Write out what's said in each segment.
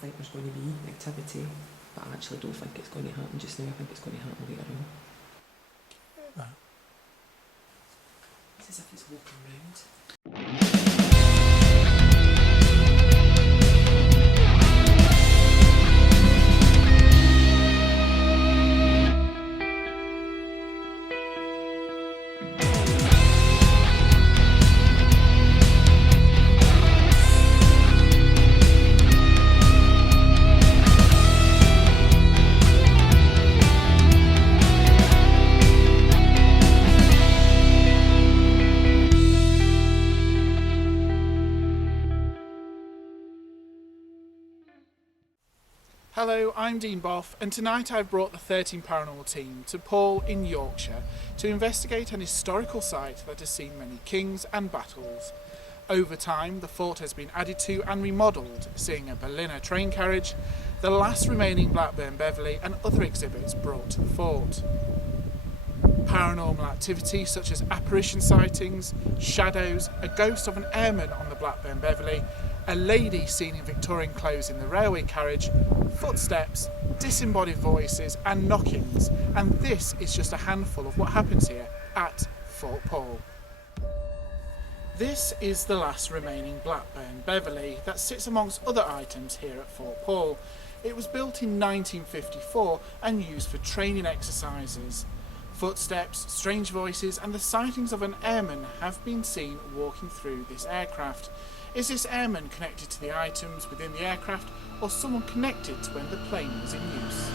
think there's going to be activity, but I actually don't think it's going to happen just now. I think it's going to happen later on. It's as if it's walking round. Hello, I'm Dean Boff, and tonight I've brought the 13 Paranormal team to Paull in Yorkshire to investigate an historical site that has seen many kings and battles. Over time, the fort has been added to and remodelled, seeing a Berliner train carriage, the last remaining Blackburn Beverley, and other exhibits brought to the fort. Paranormal activity such as apparition sightings, shadows, a ghost of an airman on the Blackburn Beverley, a lady seen in Victorian clothes in the railway carriage, footsteps, disembodied voices and knockings, and this is just a handful of what happens here at Fort Paull. This is the last remaining Blackburn Beverley that sits amongst other items here at Fort Paull. It was built in 1954 and used for training exercises. Footsteps, strange voices and the sightings of an airman have been seen walking through this aircraft. Is this airman connected to the items within the aircraft or someone connected to when the plane was in use?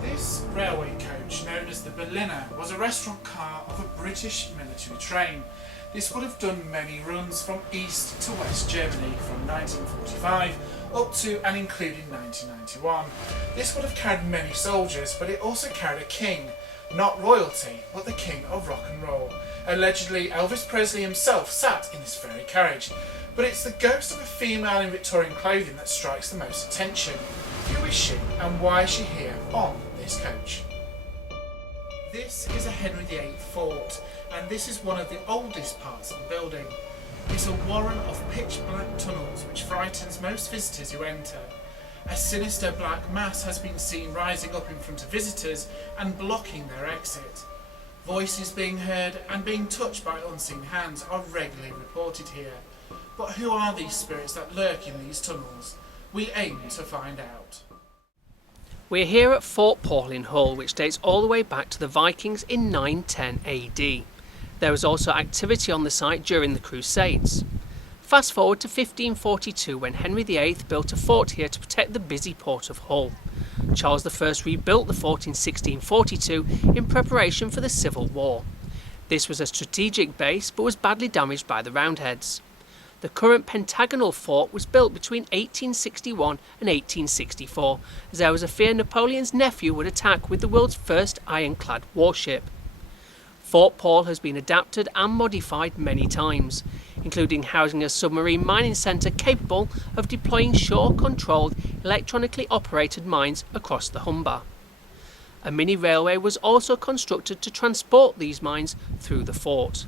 This railway coach, known as the Berliner, was a restaurant car of a British military train. This would have done many runs from East to West Germany from 1945 up to and including 1991. This would have carried many soldiers, but it also carried a king. Not royalty, but the king of rock and roll. Allegedly, Elvis Presley himself sat in this very carriage, but it's the ghost of a female in Victorian clothing that strikes the most attention. Who is she, and why is she here on this coach? This is a Henry VIII fort, and this is one of the oldest parts of the building. It's a warren of pitch black tunnels which frightens most visitors who enter. A sinister black mass has been seen rising up in front of visitors and blocking their exit. Voices being heard and being touched by unseen hands are regularly reported here. But who are these spirits that lurk in these tunnels? We aim to find out. We're here at Fort Paull in Hull, which dates all the way back to the Vikings in 910 AD. There was also activity on the site during the Crusades. Fast forward to 1542 when Henry VIII built a fort here to protect the busy port of Hull. Charles I rebuilt the fort in 1642 in preparation for the Civil War. This was a strategic base but was badly damaged by the Roundheads. The current pentagonal fort was built between 1861 and 1864 as there was a fear Napoleon's nephew would attack with the world's first ironclad warship. Fort Paull has been adapted and modified many times, including housing a submarine mining centre capable of deploying shore-controlled, electronically operated mines across the Humber. A mini railway was also constructed to transport these mines through the fort.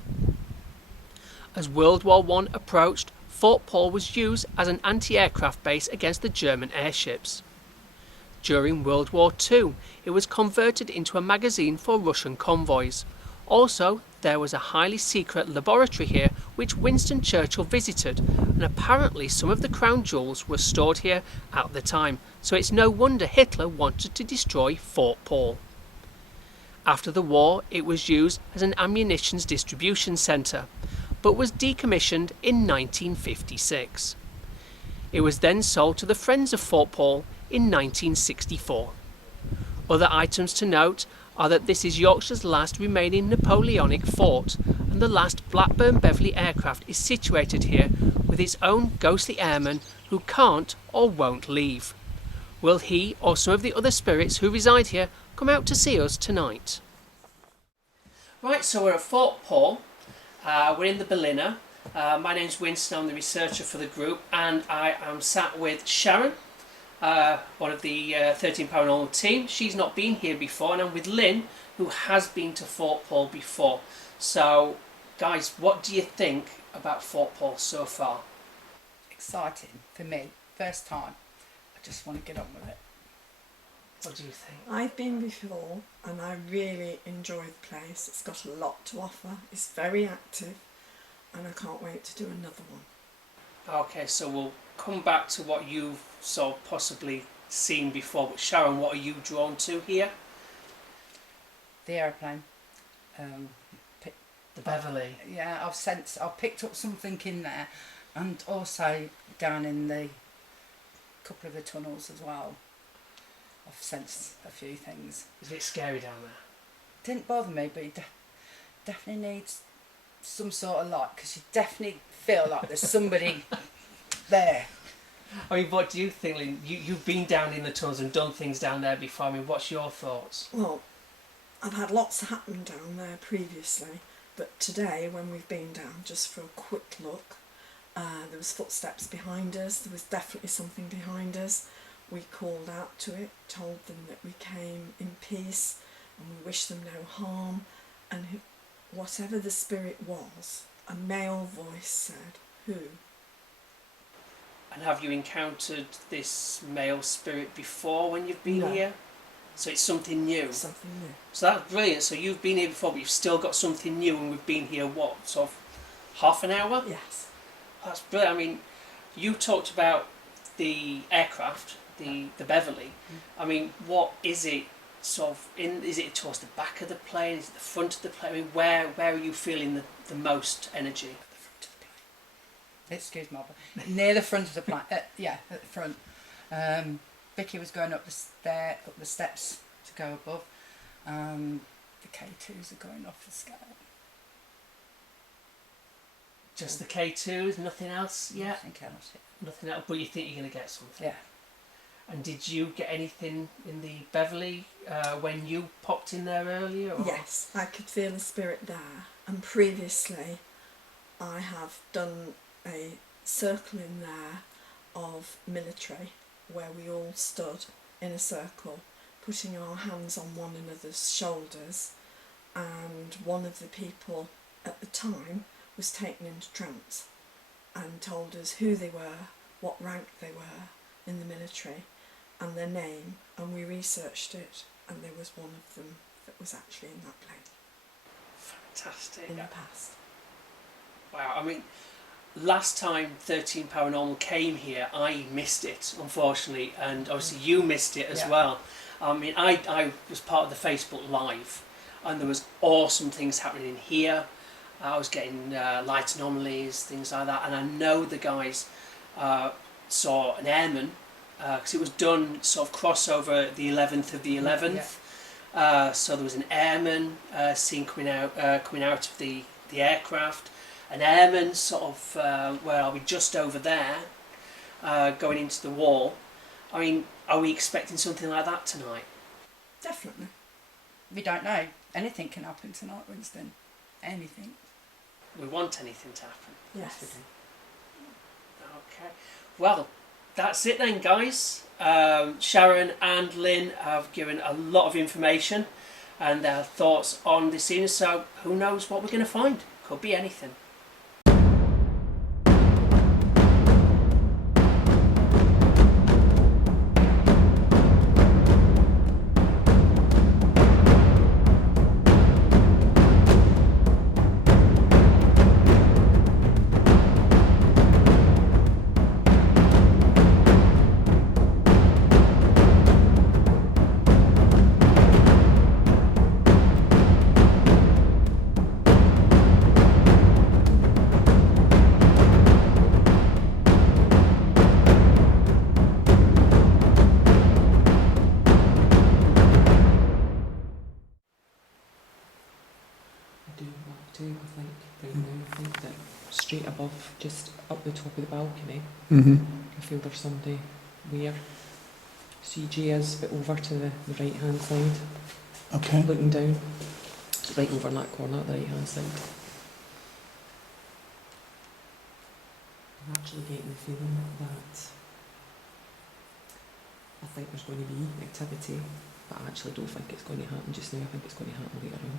As World War I approached, Fort Paull was used as an anti-aircraft base against the German airships. During World War II, it was converted into a magazine for Russian convoys. Also, there was a highly secret laboratory here which Winston Churchill visited, and apparently some of the crown jewels were stored here at the time, so it's no wonder Hitler wanted to destroy Fort Paull. After the war, it was used as an ammunitions distribution centre, but was decommissioned in 1956. It was then sold to the Friends of Fort Paull in 1964. Other items to note are that this is Yorkshire's last remaining Napoleonic fort, and the last Blackburn Beverley aircraft is situated here with its own ghostly airman who can't or won't leave. Will he or some of the other spirits who reside here come out to see us tonight? Right, so we're at Fort Paull. We're in the Berliner. My name's Winston, I'm the researcher for the group, and I am sat with Sharon, one of the 13 Paranormal team. She's not been here before, and I'm with Lynn, who has been to Fort Paull before. So, guys, what do you think about Fort Paull so far? Exciting for me, first time. I just want to get on with it. What do you think? I've been before and I really enjoy the place. It's got a lot to offer. It's very active and I can't wait to do another one. Okay, so we'll come back to what you've sort of possibly seen before. But Sharon, what are you drawn to here? The aeroplane. The Beverley. Yeah, I've picked up something in there, and also down in the couple of the tunnels as well. I've sensed a few things. It's a bit scary down there. Didn't bother me, but it definitely needs some sort of light, because you definitely feel like there's somebody there. I mean, what do you think, Lynn? You've been down in the tunnels and done things down there before. I mean, what's your thoughts? Well, I've had lots happen down there previously, but today when we've been down just for a quick look, there was footsteps behind us. There was definitely something behind us. We called out to it, told them that we came in peace and we wished them no harm, and whatever the spirit was, a male voice said, "Who?" And have you encountered this male spirit before when you've been No. here? So it's something new. Something new. So that's brilliant. So you've been here before, but you've still got something new, and we've been here, what, sort of half an hour? Yes. That's brilliant. I mean, you talked about the aircraft, the Beverley. I mean, what is it sort of in? Is it towards the back of the plane? Is it the front of the plane? I mean, where are you feeling the most energy? At the front of the plane. Excuse my but near the front of the plane. Yeah, at the front. Vicky was going up the steps to go above. The K2s are going off the scale. Just the K2s, nothing else yet? Nothing else. Nothing else, but you think you're going to get something? Yeah. And did you get anything in the Beverley when you popped in there earlier? Or? Yes, I could feel a spirit there. And previously, I have done a circle in there of military where we all stood in a circle, putting our hands on one another's shoulders, and one of the people at the time was taken into trance and told us who they were, what rank they were in the military, and their name, and we researched it, and there was one of them that was actually in that plane Fantastic. in the past. Wow, I mean, last time 13 Paranormal came here, I missed it, unfortunately, and obviously you missed it as Yeah. well. I mean, I was part of the Facebook Live, and there was awesome things happening in here. I was getting light anomalies, things like that, and I know the guys saw an airman, because it was done sort of crossover the 11th of the 11th. So there was an airman seen coming out of the aircraft. An airman sort of, where are we, just over there, going into the wall. I mean, are we expecting something like that tonight? Definitely. We don't know. Anything can happen tonight, Winston. Anything. We want anything to happen. Yes. Okay. Well, that's it then, guys. Sharon and Lynn have given a lot of information and their thoughts on this evening, so who knows what we're going to find. Could be anything. I think that straight above, just up the top of the balcony, I feel there's somebody where CG is, but over to the right hand side, Okay. looking down. It's right over in that corner at the right hand side. I'm actually getting the feeling that I think there's going to be activity, but I actually don't think it's going to happen just now. I think it's going to happen later on.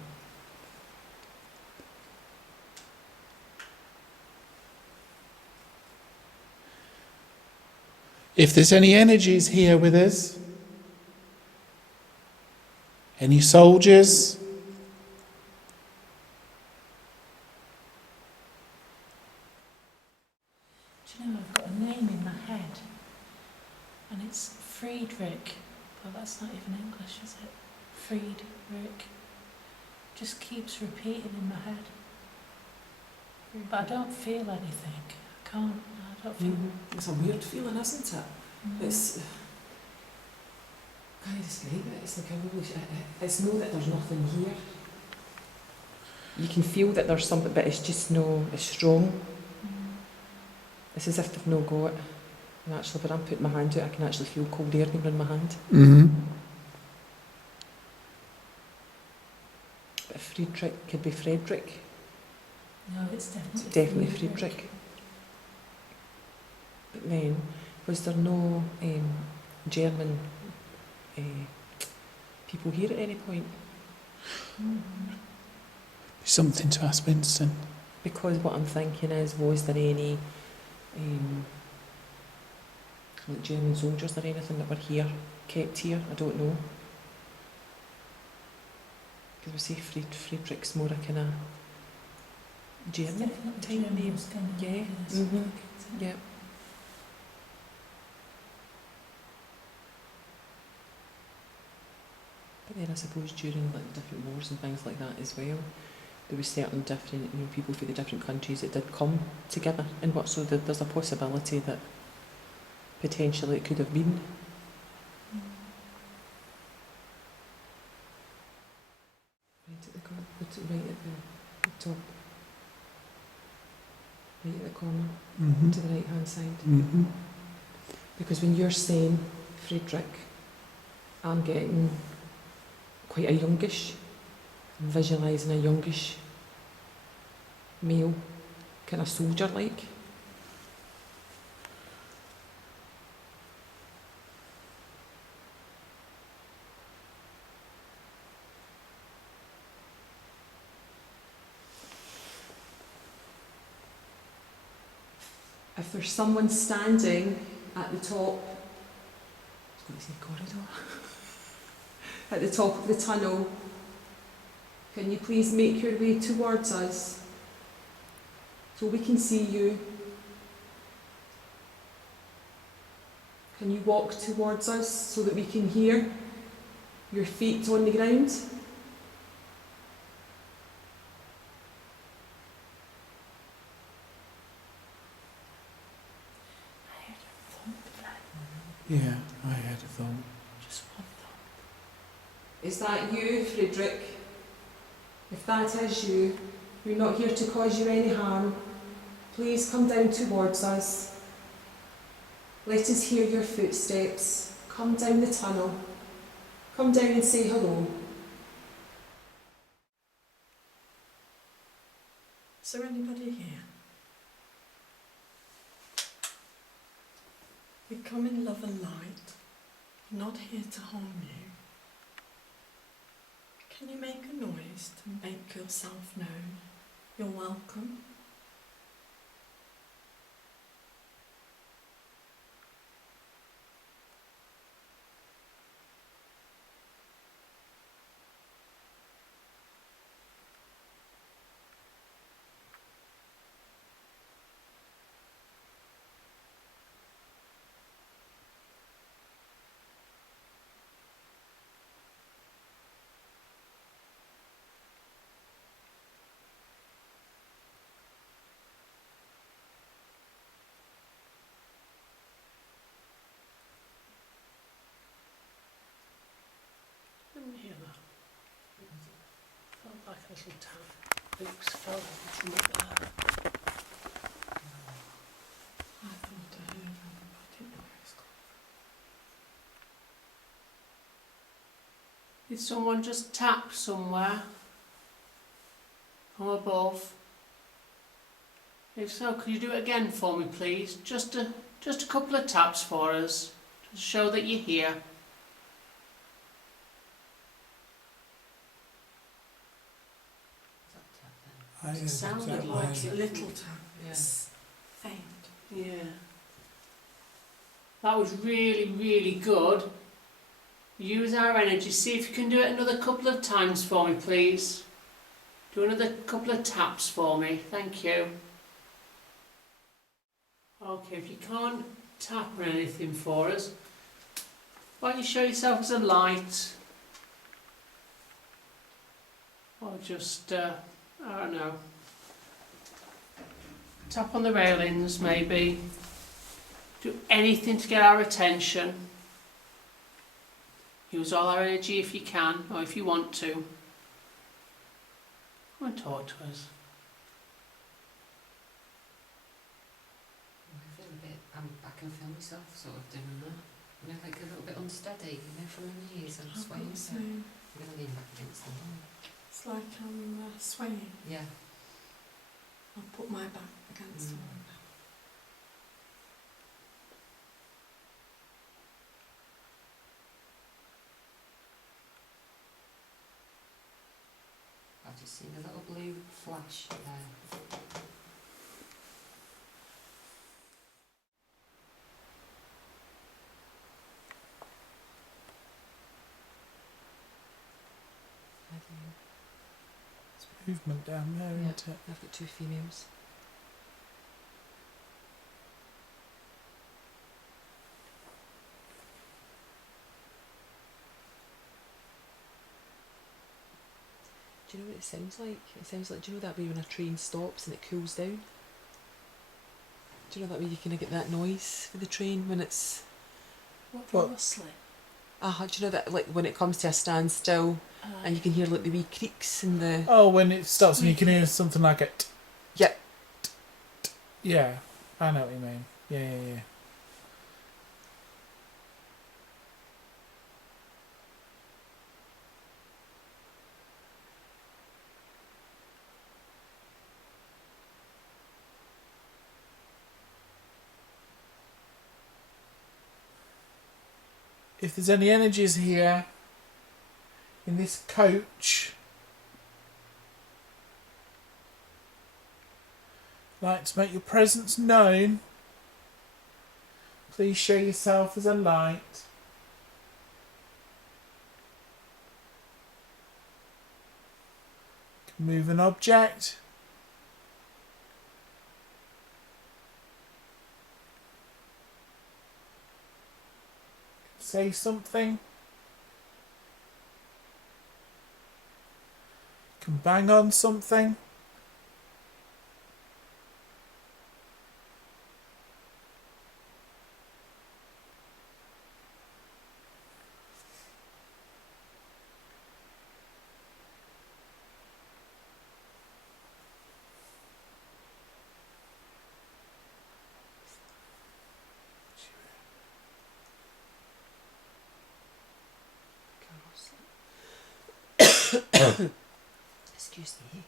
If there's any energies here with us, any soldiers, Do you know, I've got a name in my head, and it's Friedrich, but that's not even English, is it? Friedrich. Just keeps repeating in my head. But I don't feel anything. I can't, I don't feel... It's a weird feeling, isn't it? Mm. It's... Can I describe it? It's like a really... It's no that there's nothing here. You can feel that there's something, but it's just no... It's strong. It's as if they've no got it. And actually, when I'm putting my hand out, I can actually feel cold air going in my hand. mm-hmm. But Friedrich could be Frederick. No, it's definitely... Definitely Friedrich. But then, was there no German people here at any point? Something to ask Winston. Because what I'm thinking is, was there any like German soldiers or anything that were here, kept here? I don't know. Because we say Friedrich's more a kind of German type name. Yeah. Mm-hmm. Yeah. But then I suppose during like different wars and things like that as well, there was certain different, people from the different countries that did come together, and what, so that there's a possibility that potentially it could have been. Right at the corner, right at the top, right at the corner, Mm-hmm. to the right hand side. Mm-hmm. Because when you're saying Friedrich, I'm getting quite a youngish, I'm visualising a youngish male, kind of soldier like. If there's someone standing at the top, I was going to say corridor, at the top of the tunnel, can you please make your way towards us so we can see you? Can you walk towards us so that we can hear your feet on the ground? I heard a thump then, Yeah, I had a thought. just one thump. Is that you, Friedrich? If that is you, we're not here to cause you any harm. Please come down towards us. Let us hear your footsteps. Come down the tunnel. Come down and say hello. Is there anybody here? We come in love and light, not here to harm you. Can you make a noise to make yourself known? You're welcome. Didn't hear that. Felt like a little tap. Boots fell from up there. I thought I heard one, but I didn't know where it's gone. Did someone just tap somewhere from above? If so, could you do it again for me, please? Just a couple of taps for us to show that you're here. I sounded like A little tap. Yeah. It's faint. Yeah. That was really, really good. Use our energy. See if you can do it another couple of times for me, please. Do another couple of taps for me. Thank you. Okay, if you can't tap or anything for us, why don't you show yourself as a light? Or just, I don't know. Tap on the railings, maybe. Do anything to get our attention. Use all our energy if you can, or if you want to. Come and talk to us. I can feel myself sort of doing that. You know, like a little bit unsteady, you know, from the knees and swaying. I'm going to lean back against the wall. It's like I'm swaying. Yeah. I'll put my back against the wall now. I've just seen a little blue flash there. Movement down there, Yeah, isn't it? I've got two females. Do you know what it sounds like? It sounds like, do you know that way when a train stops and it cools down? Do you know that way you kind of get that noise for the train when it's... What? Rustling? Do you know that, like, when it comes to a standstill and you can hear, like, the wee creaks and the... Oh, when it stops and you can hear something like it. Yep. Yeah, I know what you mean. Yeah. If there's any energies here in this coach, like to make your presence known, please show yourself as a light. Move an object. Say something. Can bang on something. Excuse me.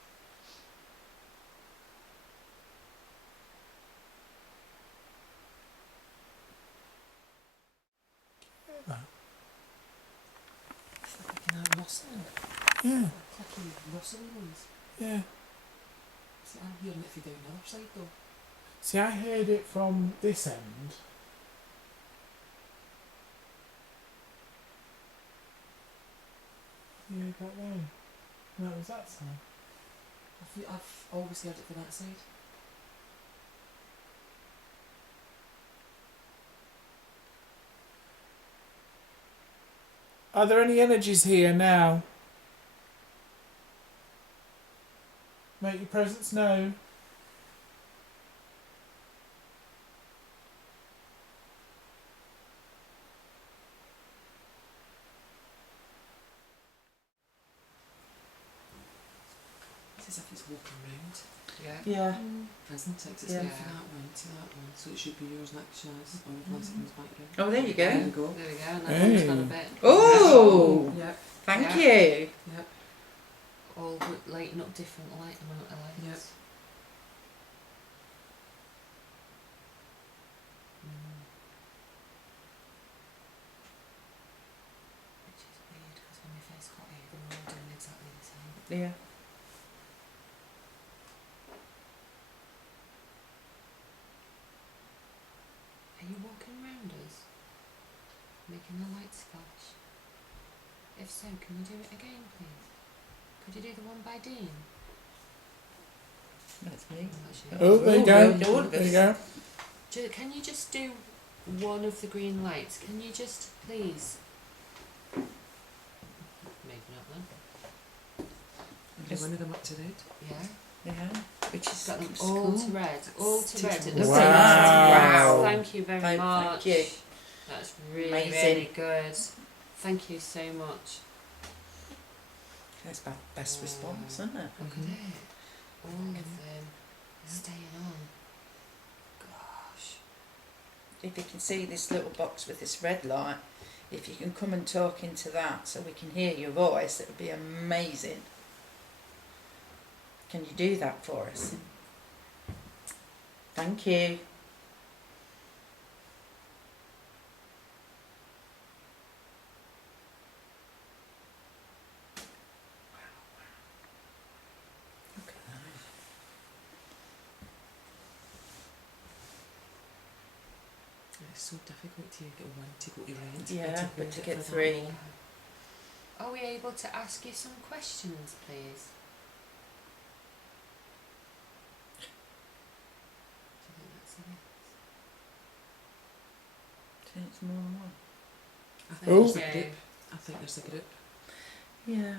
It's like a kind of rustling. Yeah. Clicky rustling noise. Yeah. See, I'm hearing it through down the other side though. See, I heard it from this end. Yeah, that way. And that was that side. I've always heard it from that side. Are there any energies here now? Make your presence known. It's as if it's walking round. Yeah. Isn't it? 'Cause it's Yeah. going for that one to that one. So it should be yours next, Shaz. Or once it comes back again. Oh, there you There you go. go. There we go. And that Hey. one's got a bit. Oh, Yep. thank Yeah. you. Yep. All lighting up different light amount of lights. Yep. Which is weird because when we first got here, they were all doing exactly the same. Yeah. Are you walking around us? Can the lights flash? If so, can you do it again, please? Could you do the one by Dean? That's me. Oh, there you go. All of There you us. go. Can you just do one of the green lights? Can you just, please? Maybe not then. Is one of them up to red? Yeah. Yeah. Which is Got them it's all cool. to red. All to red. It Wow. looks Wow. Thank you very Thank much. you. That's really, Amazing. really good. Thank you so much. That's best response, isn't it? Look at it. All of them staying on. Gosh. If you can see this little box with this red light, if you can come and talk into that so we can hear your voice, it would be amazing. Can you do that for us? Thank you. Look at that. It's so difficult to get one to go to red. Yeah, but to hold it get for that three. long. Are we able to ask you some questions, please? Do you think that's a yes? So it's more than one. I think Oh. there's a group. I think there's a group. Yeah.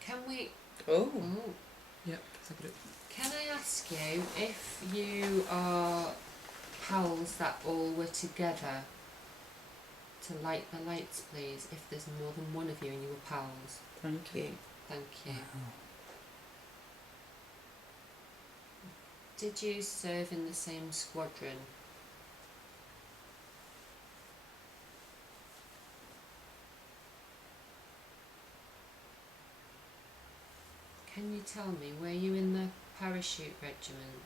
Can we? Oh. Oh, Yep, there's a group. can I ask you if you are pals that all were together to light the lights, please? If there's more than one of you and you were pals, Thank you. thank you. Did you serve in the same squadron? Can you tell me, were you in the parachute regiment?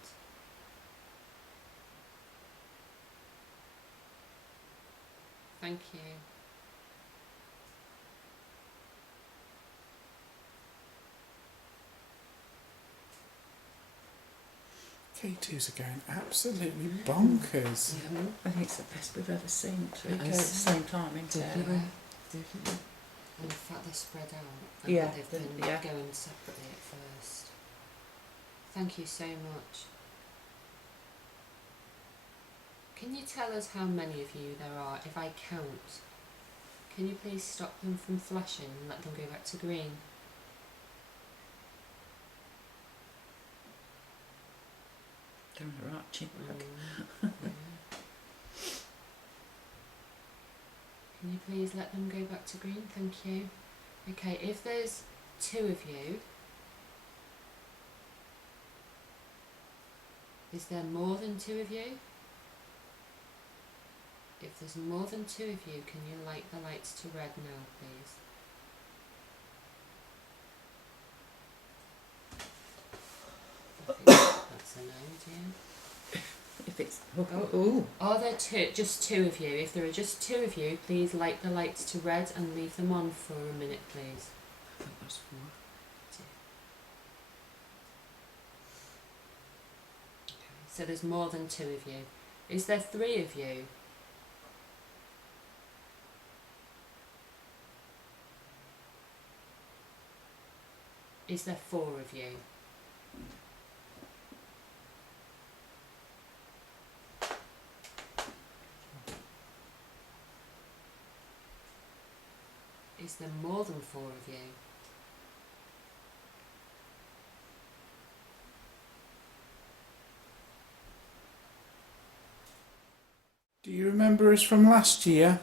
Thank you. K2s are going absolutely bonkers. I think it's the best we've ever seen. Three It go at the is. same time, isn't it? Definitely. Definitely. And the fact they're spread out, and Yeah, that they've been yeah. going separately at first. Thank you so much. Can you tell us how many of you there are? If I count, can you please stop them from flashing and let them go back to green? Doing a right chin wag. Yeah. Can you please let them go back to green? Thank you. Okay, if there's two of you, is there more than two of you? If there's more than two of you, can you light the lights to red now, please? I think that's a no, dear. If it's Oh. Are there just two of you? If there are just two of you, please light the lights to red and leave them on for a minute, please. I think there's 4. So there's more than two of you. Is there three of you? Is there 4 of you? Is there more than 4 of you? Do you remember us from last year?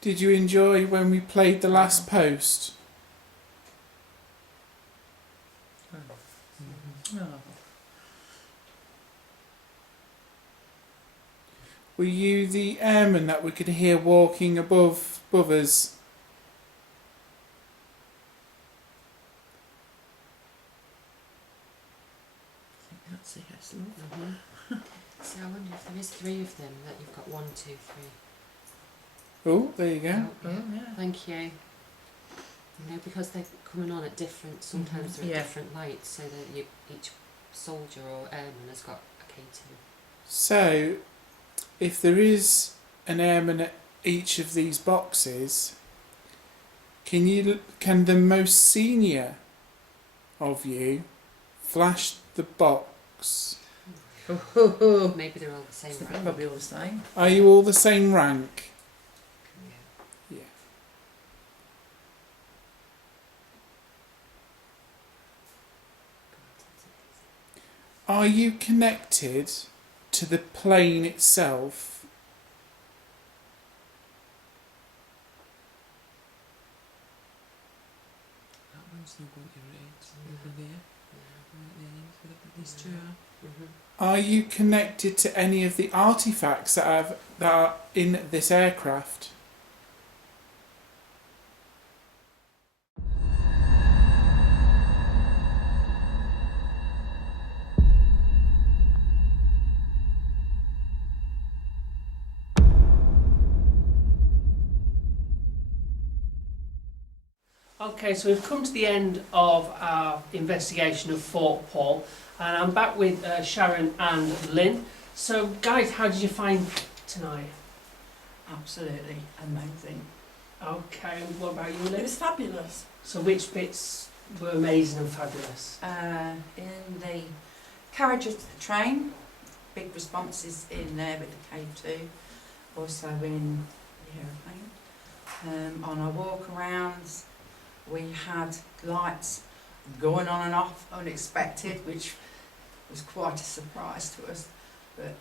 Did you enjoy when we played the last post? Oh. Were you the airman that we could hear walking above us? I think that's a yes, love. So I wonder if there is 3 of them, that you've got 1, 2, 3. Oh, there you go. Oh, yeah. Oh, yeah. Thank you. You know, because they're coming on at different, sometimes they're at Yeah. different lights, so that each soldier or airman has got a K2. So, if there is an airman at each of these boxes, can the most senior of you flash the box? Maybe they're all the same They're rank. probably all the same. Are you all the same rank? Yeah. Yeah. Are you connected to the plane itself? That one's not going to red. Over there. Right there. These two are. Mm-hmm. Are you connected to any of the artifacts that are in this aircraft? Okay, so we've come to the end of our investigation of Fort Paull, and I'm back with Sharon and Lynn. So, guys, how did you find tonight? Absolutely amazing. Okay, and what about you, It Lynn? was fabulous. So, which bits were amazing and fabulous? In the carriages to the train, big responses in there with the K2, also in the aeroplane. On our walk-arounds, we had lights going on and off, unexpected, which was quite a surprise to us. But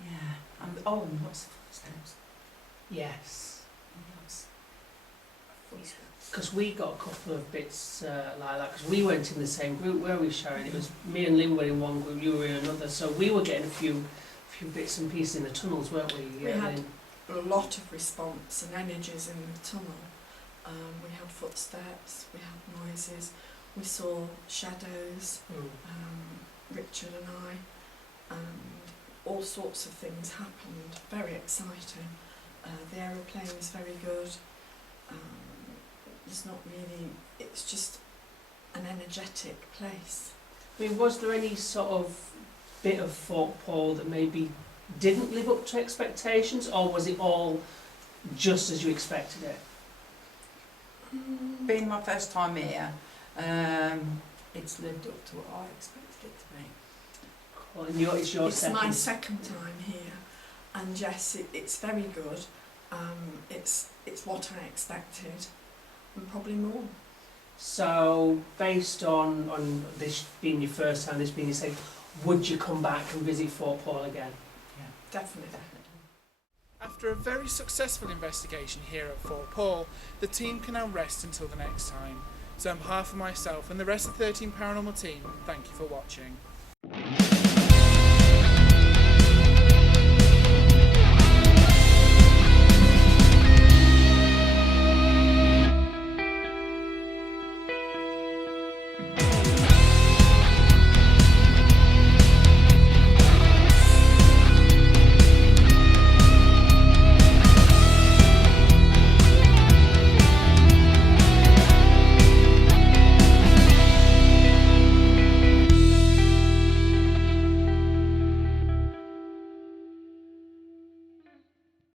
yeah, and and lots of footsteps. Yes. Lots of footsteps. Because we got a couple of bits like that, because we weren't in the same group, were we, Sharon? It was me and Lynn were in one group, you were in another, so we were getting a few bits and pieces in the tunnels, weren't we? We had Lynn? a lot of response and energies in the tunnel. We had footsteps, we had noises, we saw shadows, Richard and I, and all sorts of things happened. Very exciting. The aeroplane is very good. It's not really, it's just an energetic place. I mean, was there any sort of bit of Fort Paull that maybe didn't live up to expectations, or was it all just as you expected it? Being my first time here, it's lived up to what I expected it to be. Well, and it's your It's second. my second time here, and yes, it's very good. It's what I expected, and probably more. So, based on this being your first time, this being your second, would you come back and visit Fort Paull again? Definitely. After a very successful investigation here at Fort Paull, the team can now rest until the next time. So on behalf of myself and the rest of the 13 Paranormal team, thank you for watching.